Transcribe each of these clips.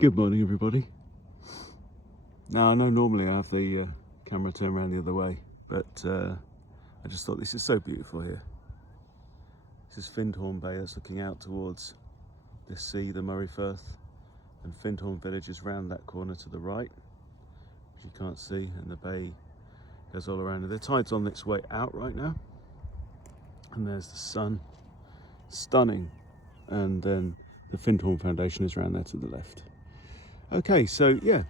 Good morning, everybody. Now, I know normally I have the camera turned around the other way, but I just thought this is so beautiful here. This is Findhorn Bay that's looking out towards the sea, the Murray Firth, and Findhorn Village is round that corner to the right, which you can't see, and the bay goes all around. And the tide's on its way out right now, and there's the sun, stunning, and then the Findhorn Foundation is around there to the left. Okay, so yeah,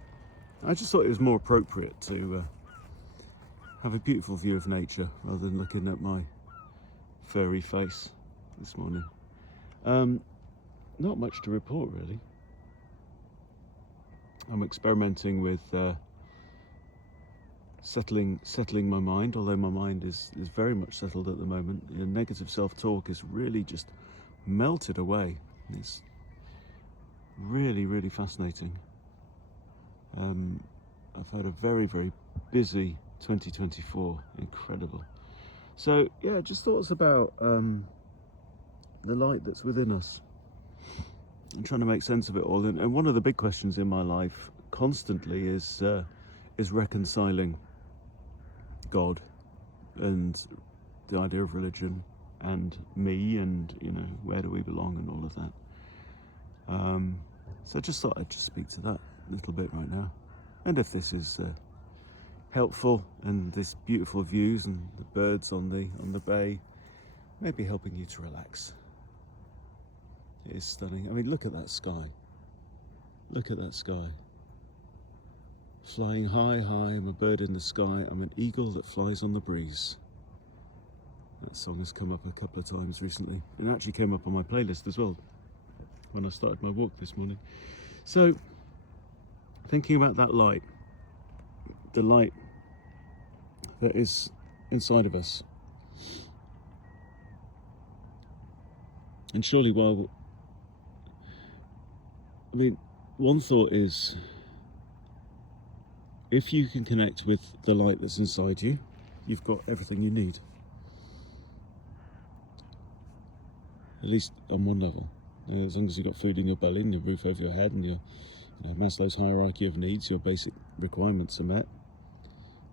I just thought it was more appropriate to have a beautiful view of nature rather than looking at my furry face this morning. Not much to report really. I'm experimenting with settling my mind, although my mind is very much settled at the moment. The negative self-talk is really just melted away. It's really fascinating. I've had a very busy 2024, incredible. So yeah, just thoughts about the light that's within us. I'm trying to make sense of it all, and one of the big questions in my life constantly is reconciling God and the idea of religion and me, and where do we belong and all of that. So I just thought I'd just speak to that a little bit right now, and if this is helpful, and this beautiful views and the birds on the bay maybe helping you to relax. It is stunning. I mean, look at that sky. Look at that sky. Flying high, I'm a bird in the sky. I'm an eagle that flies on the breeze. That song has come up a couple of times recently. It actually came up on my playlist as well when I started my walk this morning. So, thinking about that light, the light that is inside of us. And surely, one thought is, if you can connect with the light that's inside you, you've got everything you need. At least on one level. As long as you've got food in your belly and a roof over your head and your Maslow's hierarchy of needs, your basic requirements are met.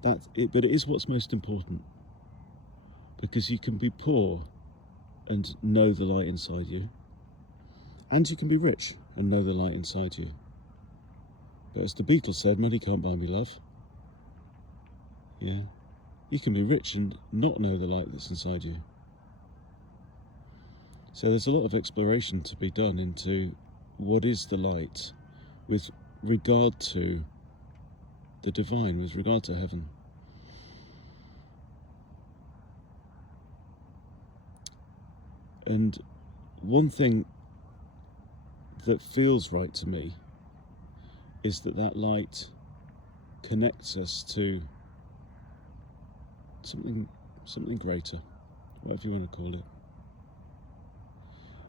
But it is what's most important, because you can be poor and know the light inside you, and you can be rich and know the light inside you. But as the Beatles said, money can't buy me love. Yeah, you can be rich and not know the light that's inside you. So there's a lot of exploration to be done into what is the light with regard to the divine, with regard to heaven. And one thing that feels right to me is that light connects us to something greater, whatever you want to call it.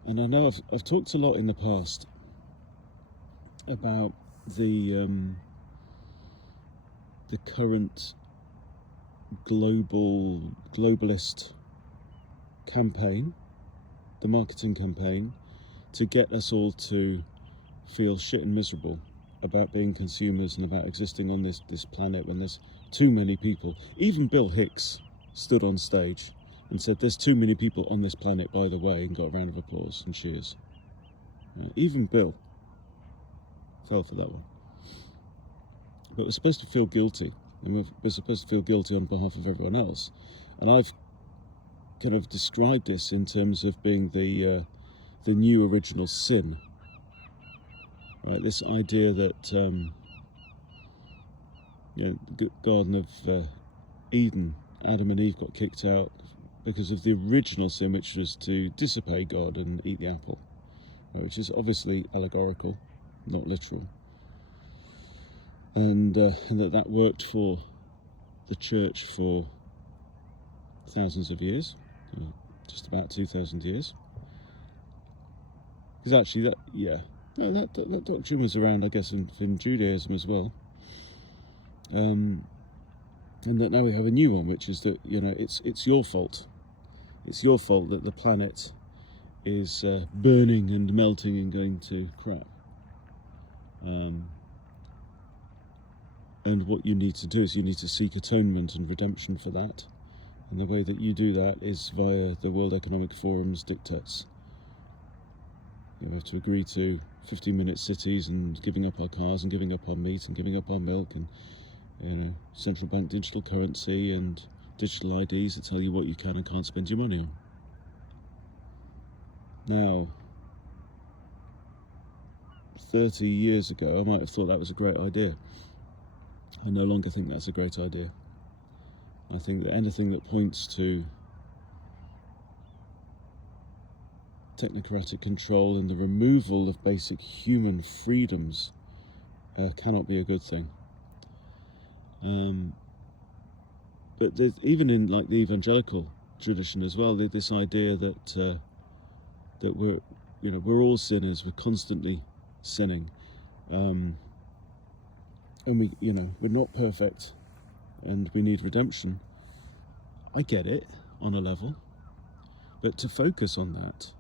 And I know I've talked a lot in the past about the current globalist campaign, the marketing campaign, to get us all to feel shit and miserable about being consumers and about existing on this planet when there's too many people. Even Bill Hicks stood on stage and said there's too many people on this planet, by the way, and got a round of applause and cheers. Even Bill fell for that one. But we're supposed to feel guilty, and we're supposed to feel guilty on behalf of everyone else. And I've kind of described this in terms of being the new original sin. Right, this idea that the Garden of Eden, Adam and Eve got kicked out because of the original sin, which was to disobey God and eat the apple, right, which is obviously allegorical, not literal. And that worked for the church for thousands of years, just about 2,000 years. Because actually, that doctrine was around, I guess, in Judaism as well. And that now we have a new one, which is that it's your fault. It's your fault that the planet is burning and melting and going to crap. And what you need to do is you need to seek atonement and redemption for that. And the way that you do that is via the World Economic Forum's diktats. You have to agree to 15-minute cities and giving up our cars and giving up our meat and giving up our milk and, you know, central bank digital currency and digital IDs that tell you what you can and can't spend your money on. Now, 30 years ago, I might have thought that was a great idea. I no longer think that's a great idea. I think that anything that points to technocratic control and the removal of basic human freedoms cannot be a good thing. But there's, even in like the evangelical tradition as well, this idea that that we're all sinners, we're constantly sinning, and we're not perfect, and we need redemption. I get it on a level, but to focus on that,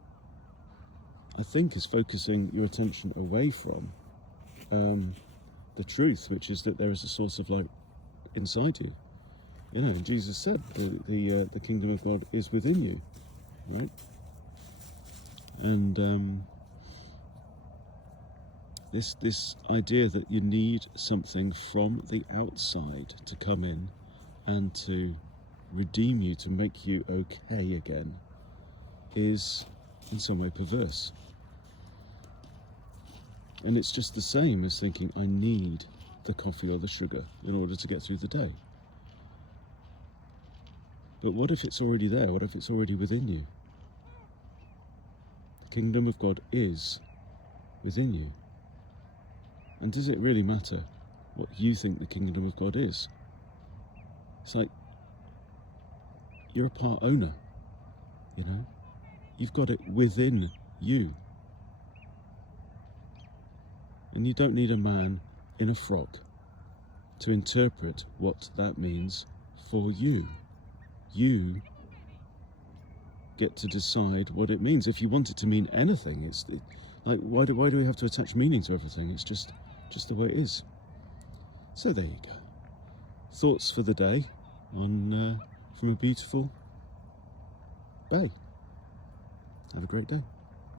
I think, is focusing your attention away from the truth, which is that there is a source of light inside you. You know, Jesus said the kingdom of God is within you, right? And this idea that you need something from the outside to come in and to redeem you, to make you okay again, is in some way perverse. And it's just the same as thinking, I need the coffee or the sugar in order to get through the day. But what if it's already there? What if it's already within you? The kingdom of God is within you. And does it really matter what you think the kingdom of God is? It's like, you're a part owner, you know? You've got it within you. And you don't need a man in a frock to interpret what that means for you. You get to decide what it means. If you want it to mean anything, it's like, why do we have to attach meaning to everything? It's just the way it is. So there you go. Thoughts for the day on from a beautiful bay. Have a great day.